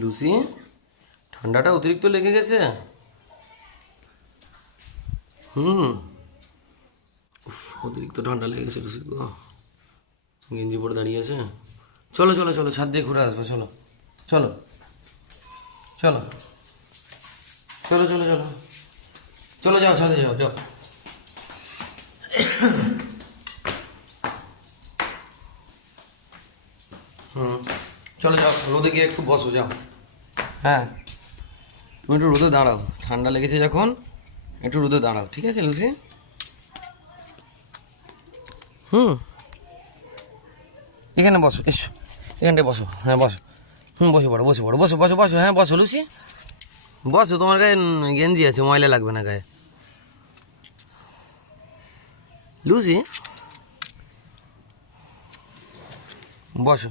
Lucy, ঠান্ডাটা অতিরিক্ত লেগে গেছে। হুম। উফ, অতিরিক্ত ঠান্ডা লেগেছে লুসি গো। গেঞ্জি পরে দাঁড়িয়ে আছে। চলো চলো চলো, ছাদ দিয়ে ঘুরে আসবো, চলো চলো চলো চলো চলো চলো চলো, যাও ছাদে যাও, যাও। হুম, চলো যাও, রোদে গিয়ে একটু বসো, যাও। হ্যাঁ, তুমি একটু রোদে দাঁড়াও, ঠান্ডা লেগেছে যখন, একটু রোদে দাঁড়াও, ঠিক আছে লুসি? হুম, এখানে বসো, এসো, এখানটায় বসো, হ্যাঁ বসো। হুম, বসে পড়ো, বসে পড়ো, বসো বসো বসো, হ্যাঁ বসো লুসি, বসো। তোমার গায়ে গেঞ্জি আছে, ময়লা লাগবে না গায়ে। লুসি, বসো।